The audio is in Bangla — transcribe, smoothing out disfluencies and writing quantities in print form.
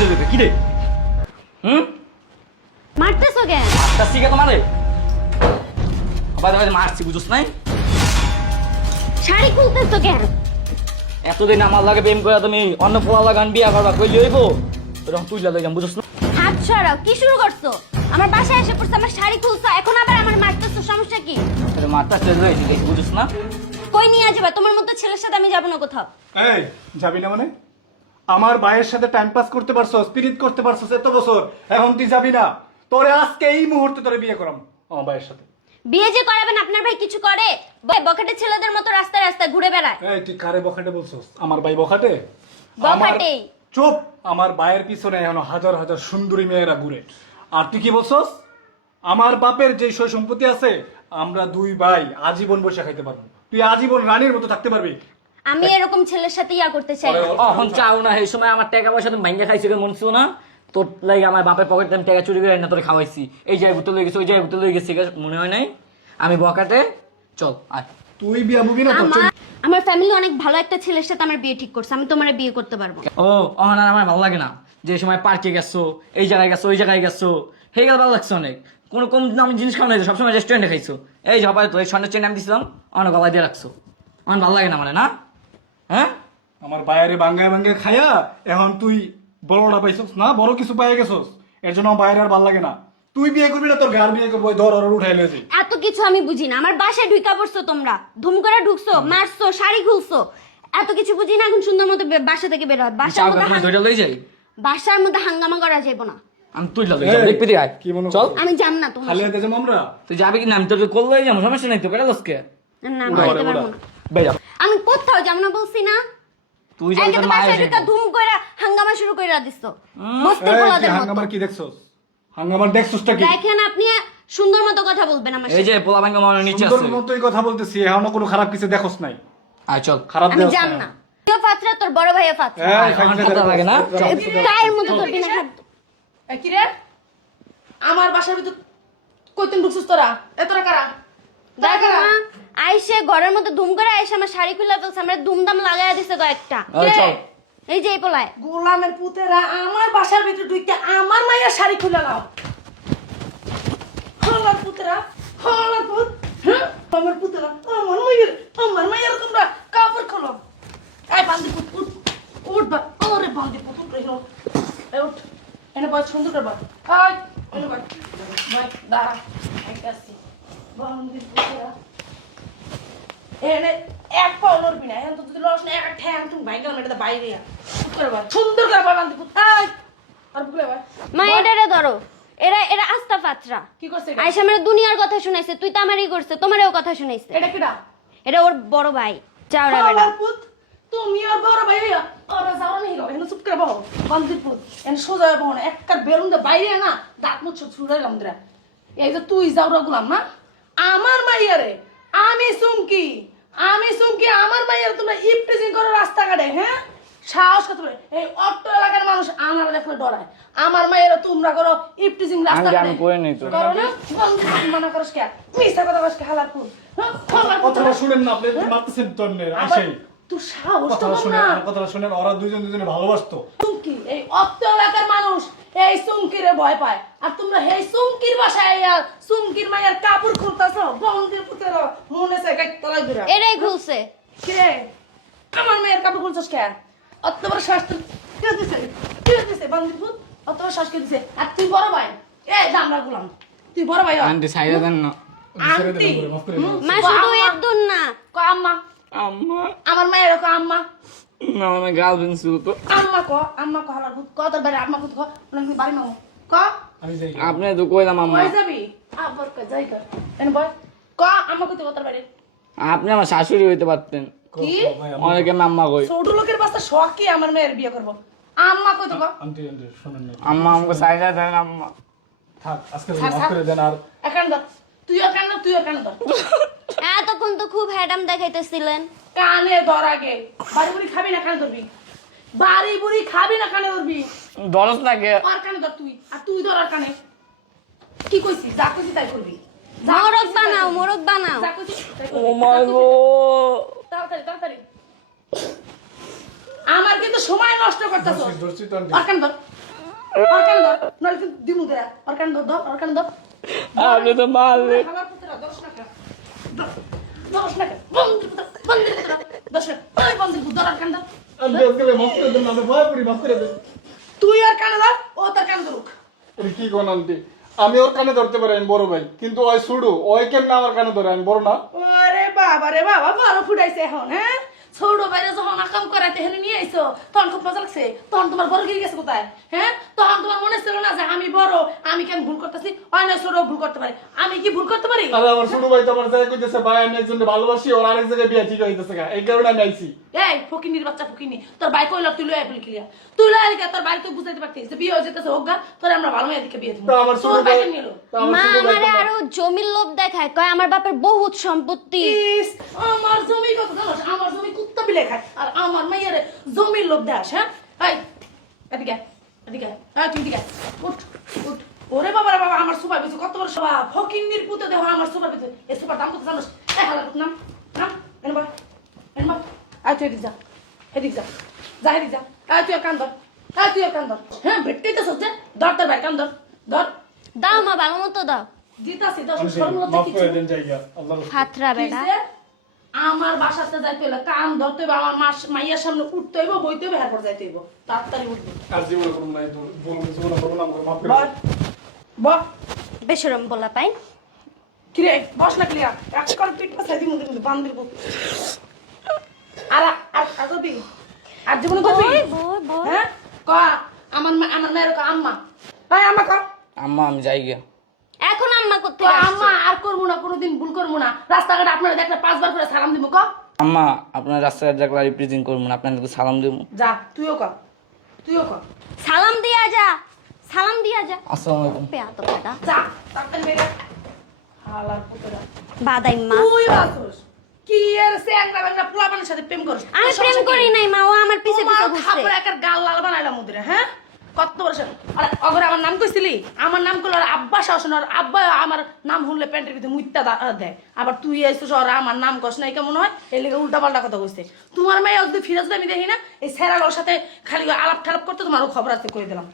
বলে দেবে কি রে? মারতেছো কেন? মারতাছি কে তোমারে? আবার মারছি বুঝছ নাই? শাড়ি খুলতেছো কেন? এতদিন আমার লাগে প্রেম করে তুমি অন্য পোলা লাগান বিয়া করবা কইলি হইব? এরকম তুইলা লইলাম বুঝছ না? হাত সরাও, কি শুরু করছো? আমার বাসায় এসে পড়ছে, আমার শাড়ি খুলছো, এখন আবার আমার মারতেছো, সমস্যা কি? মারতাছে লইছি দেখি বুঝছ না? কই নিয়ে যাবে? তোমার মতো ছেলের সাথে আমি যাব না কোথাও। এই যাবি না মানে? আমার ভাইয়ের সাথে টাইম পাস করতে পারছো, স্পিরিট করতে পারছো এত বছর, এখন তুই যাবি না? তোরে আজকে এই মুহূর্তে তোরে বিয়ে করাম আমার ভাইয়ের সাথে। বিয়ে যে করাবেন, আপনার ভাই কিছু করে? বখাটে ছেলেদের মতো রাস্তায় রাস্তায় ঘুরে বেড়ায়। এই তুই কারে বখাটে বলছস? আমার ভাই বখাটে? বখাটেই। চুপ! আমার ভাইয়ের পিছনে এখন হাজার হাজার সুন্দরী মেয়েরা ঘুরে, আর তুই কি বলছস? আমার বাপের যে সয় সম্পত্তি আছে, আমরা দুই ভাই আজীবন বসে খাইতে পারবো, তুই আজীবন রানীর মতো থাকতে পারবি। আমি এরকম ছেলের সাথে ইয়া করতে চাই না। এখন চাও না, এই সময় আমার টাকা পয়সা তুমি ভাঙ্গা খাইছো মন ছিল না? তোর লাগে আমার বাপের পকেট আমি টাকা চুরি করে না তোরে খাওয়াইছি, এই জায়গায় বোতল লয়ে গেছি ওই জায়গায় বোতল লয়ে গেছি, মনে হয় নাই? আমি বকাটে চল আয়। তুই বিয়া বুবি না? আমার ফ্যামিলি অনেক ভালো একটা ছেলের সাথে আমার বিয়ে ঠিক করছে, আমি তোমারে বিয়ে করতে পারবো। ও অহন আর আমার ভালো লাগে না, যে সময় পার্কে গেছো এই জায়গায় গেছো ওই জায়গায় গেছো, সেই গেল ভালো লাগছে অনেক। কোনো কম দামি জিনিস খাওয়া নাই, সবসময় রেস্টুরেন্টে খাইছো। এই যে হবাই তো এই স্বর্ণের চেন আমি দিছিলাম, অনেক গলায় দিয়ে রাখছো, আমার ভালো লাগে না মানে না? হ্যাঁ আমার বাইরে বাঙ্গায় বাঙ্গায় খায়া এখন তুই বড়টা পাইছস না, বড় কিছু পাই গেছস, এর জন্য আমার বাইরে আর ভালো লাগে না। তুই বিয়ে করবি না, তোর গার বিয়ে করবো, ধর আর উঠাই লয়ে যাই। এত কিছু আমি বুঝি না, আমার বাসায় ঢুকা পড়ছো তোমরা, ধুম করে ঢুকছো, মারছো, শাড়ি খুলছো, এত কিছু বুঝি না। এখন সুন্দর মতো বাসা থেকে বের হয়, বাসার মধ্যে হাঙ্গামা করা যাবে না। আমি তুই দেখবি তুই আয় কি মনে চল। আমি জান না তোমার খালি হাতে যাবো আমরা? তুই যাবি কি না? আমি তোর করলেই যাবো, সমস্যা নাই তো, বেড়া লসকে না, আমি যেতে পারবো না। বেড়া আমি কোথাও যাব না বলছি না? তুই যাবি তোর বাসায় মায়ের ঢুকা ধুম করে হাঙ্গামা শুরু করে দিছো, বস্তি পোলাদের মতো। হাঙ্গামার কি দেখছস? হাঙ্গামার দেখছসটা কি? দেখেন আপনি সুন্দর মতো কথা বলবেন আমার এই সাথে। যে পোলা ভাঙ্গা মানের নিচে সুন্দর আছে। মতোই কথা বলতেছি, এখনো কোনো খারাপ কিছু দেখছস নাই। আয় চল। খারাপ আমি দেখছস জান না, তুই ফাতরা, তোর বড় ভাইয়া ফাতরা, কথা লাগে না? গায়ের মতো ধরবি না হাত। কি রে? আমার বাসার ভিতর কইতেন ঢুকছিস তোরা? এতটা কারা? দেখো না, আইসে ঘরের মধ্যে ধুম করে আইসে আমার শাড়ি খুলে ফেলছে, আমরা দুমদাম লাগাইয়া দিছে কয়েকটা। আয় চল। এই যে এই পোলায় গোলামের পুতেরা আমার বাসার ভিতর ঢুকে আমার মায়ের শাড়ি খুলে নাও। হলার পুতেরা, হলার পুত, হ্যাঁ? আমার পুতেরা, আমার মায়ের তোমরা কাপড় খোলো। এই বান্দি পুত, উঠ, উঠ বা, ওরে বান্দি পুত, উঠ রে, এই উঠ, এনে বয় সুন্দর করে বয়, এই, এনে বয়, বয়, দাঁড়া, আইতাছি, বান্দি পুতেরা, এনে এক পাও লড়বি না, এখন তো যদি লস না এক ঠ্যাং তুমি ভাই গেলাম এটা বাইরে উঠ করে বয়, সুন্দর করে বয় বান্দি পুত, এই, আর বুকলে বয়, মা এটারে ধরো, এরা এরা আস্তা ফাতরা। কি করছে? আইসা আমার দুনিয়ার কথা শুনাইছে, তুই তো আমারই করছে, তোমারও কথা শুনাইছে। এটা কিডা? এটা ওর বড় ভাই চাওড়া বেটা। হলার পুত, তুমি আর বড় ভাই হইয়া ওরা যাও না হিরো এনে চুপ করে বহ বান্দির পুত এনে সোজা বহ না একবার বেরুন দে বাইরে না দাঁত মুখ ছুড়াইলাম দরা। এই যে তুই যাওরা গুলাম না আমার মাইয়ারে, আমি সুমকি আমার মাইয়ারে তোমরা ইপটিজিং করো রাস্তাঘাটে, হ্যাঁ? সাহস কত বলে এই অট্ট এলাকার মানুষ আমার দেখলে ডরায়, আমার মাইয়ারে তোমরা করো ইপটিজিং রাস্তাঘাটে। আমি করে নেই তো। করো না বন্ধু মানা করস কে? মিছা কথা কস কে হালার পুত, হ্যাঁ? হলার পুত। কথাটা শুনেন না, আপনি মারতেছেন তন্নে আইসাই। তুই সাহস তো কথাটা কম শুনেন, না। আমার কথাটা শুনেন, ওরা দুজনে ভালোবাসতো। সুমকি এই অত্ত এলাকার মানুষ এই সুমকিরে ভয় পায়, আর তোমরা এই সুমকির বাসায় সুমকির মায়ের কাপড় খুলতাছো বন্ধের পুতের মনে সে গাইত তলাই দিরা। এরাই খুলছে। কে আমার মেয়ের কাপড় খুলছস কে? অত বড় শাস্ত্র কে দিছে বন্ধের পুত, অত বড় শাস্ত্র দিছে। আর তুই বড় ভাই, এই দামরা গুলাম, তুই বড় ভাই হ। আন্টি সাইরা দেন না। আন্টি মা শুধু একদম না, ক আম্মা, আম্মা আমার মায়ের ক আম্মা, না আমার গার্লফ্রেন্ড ছিল তো। আম্মা ক হালার পুত, ক তোর বাড়ি আম্মা পুত, ক মানে বাড়ি মামু, ক আমি যাই। আপনি তো কইলাম আম্মা। কই যাবি? আবার কই যাই কর। এন বয়। ক আম্মা কইতে কত বাড়ি? আপনি আমার শাশুড়ি হইতে পারতেন। কি? অনেকে আম্মা কই। ছোট লোকের বাচ্চা শখ কি আমার মেয়ের বিয়ে করব? আম্মা কইতে ক। আন্টি শুনেন না, আম্মা আমাকে সাইরা দেন আম্মা। থাক আজকে মাফ করে দেন। আর এখান ধর। তুই এখান ধর। এতক্ষণ তো খুব হ্যাডাম দেখাইতেছিলেন। কানে ধর আগে। বাড়ি বুড়ি খাবি না কানে ধরবি। বাড়ি বুড়ি খাবি না কানে ধরবি। দরস লাগে। আর কানে ধর তুই। আর তুই ধর আর কানে। কি কইছিস? যা কইছিস তাই করবি। মোরগ বানাও, মোরগ বানাও। যা কইছিস তাই করবি। ও মাই গড। তাড়াতাড়ি। আমার কিন্তু সময় নষ্ট করতেছ। দর্শি তো আন্টি। আর কানে ধর। আর কান ধর নইলে কিন্তু দিমু দে আর কান ধর ধর আর কান ধর আপনি তো মারলে আমার পুত্রা 10 টাকা 10 টাকা বন্দির পুত্রা 10 টাকা ওই বন্দির পুত্রা আর কান ধর আমি আজকে মাফ করে দেন আমি ভয় করি মাফ করে দেন তুই আর কানে ধর ও তার কান ধরুক এটা কি কোন আন্টি আমি ওর কানে ধরতে পারি আমি বড় ভাই কিন্তু ওই সুডু ওই কেমন আমার কানে ধরে আমি বড় না ওরে বাবা রে বাবা বড় ফুটাইছে এখন হ্যাঁ ছোট বাইরে যখন আকাম করাইতে হেনে নিয়ে আইছো তখন খুব মজা লাগছে তখন তোমার বড় গিয়ে গেছে কোথায় হ্যাঁ তখন তোমার মনে ছিল না যে আমি বড় আমি কেন ভুল করতেছি অন্য ছোট ভুল করতে পারি আমি কি ভুল করতে পারি আর আমার সুডু ভাই তো আমার জায়গা কইতেছে ভাই আমি একজনকে ভালোবাসি ওর আরেক জায়গায় বিয়ে ঠিক হইতেছে এই কারণে আমি আইছি এই ফকিনির বাচ্চা ফকিনি তোর ভাই কইল তুই লয় বলি ক্লিয়ার তুই লয় আইলি তোর ভাই তো বুঝাইতে পারতিস যে বিয়ে হয়ে যেতেছে হোক গা তোর আমরা ভালো মেয়ে দিকে বিয়ে দিব তো আমার তোর সুডু ভাই ভাই নিল তো আমার মা সুডু ভাই আমারে আরো জমির লোভ দেখায় কয় আমার বাপের বহুত সম্পত্তি ইস, আমার জমি কত জানোস আমার জমি কুত্তা বিলে খায় আর আমার মাইয়ার জমির লোভ দাস হ্যাঁ এই এদিকে এদিকে এই তুই এদিকে উঠ উঠ ওরে বাবা রে বাবা আমার সুপার বেশি কত বড় সভা ফকিন্নির পুতে দেহ আমার সুপার বেশি এই সুপার দাম কত জানোস এই হালা নাম নাম এনে বা আয় তুই এদিক যা এদিক যা যা এদিক যা আয় তুই কান ধর আয় তুই কান ধর হ্যাঁ ভেটতেই তো সত্যি ধর তোর ভাই কান ধর ধর দাও মা ভালো মতো দাও জিতাছি দশ আন্টি, সর্বলতা মাফ কিছু করে দেন জায়গা আল্লাহর হাতরা বেড়া কিসে? আমার বাসাতে যাইতে হইলে কান ধরতে হইবে আমার মাইয়ার সামনে উঠতে হইব বইতে হইবে এরপর যাইতে হইব তাড়াতাড়ি উঠবে আর জীবনে করব না বলুন জীবনে করব না আমাকে মাফ করে বল দেন বল বেশরম বলা পাই কিরে বস না ক্লিয়ার একবার পিট পাছাই দিমু কিন্তু বান্দির পুত আর আর আর যদি আর জীবনে করবি বল বল বল হ্যাঁ ক আমার আমার মেয়ের ক আম্মা ভাই আম্মা ক আম্মা আমি যাই গিয়া এখন আম্মা করতে ক আম্মা আর করবো না কোনোদিন ভুল করবো না রাস্তাঘাটে আপনারা দেখলে 5 বার করে সালাম দিব ক আম্মা আপনার রাস্তায় দেখলে রিপ্রেজেন্ট করবো না আপনাকে সালাম দেবো যা তুইও ক তুইও ক সালাম দিয়া যা সালাম দিয়া যা আসসালামু আলাইকুম পেয়া তো বেটা যা তাড়াতাড়ি বেরে হালার পুতরা বাদাই মা তুই বাসুস কি এর স্যাংরা ব্যাংরা পোলাপানের সাথে প্রেম করিস আমি প্রেম করি নাই মা ও আমার পিছে পিছে ঘুরছে খাবার একার গাল লাল বানাইলাম মুদিরে হ্যাঁ কত বড় আর অগরে আমার নাম কইছিলি আমার নাম কইল আর আব্বা শাসন আর আব্বা আমার নাম শুনলে প্যান্টের ভিতরে মুইত্তা দেয় আবার তুই আইছিস আর আমার নাম কস নাই কেমন হয় এই লেগে উল্টা পাল্টা কথা কইছে তোমার মেয়ে যদি ফিরাজ আমি দেখি না এই সেরাগর সাথে খালি আলাপ ঠালাপ করতে তোমারও খবর আছে কই দিলাম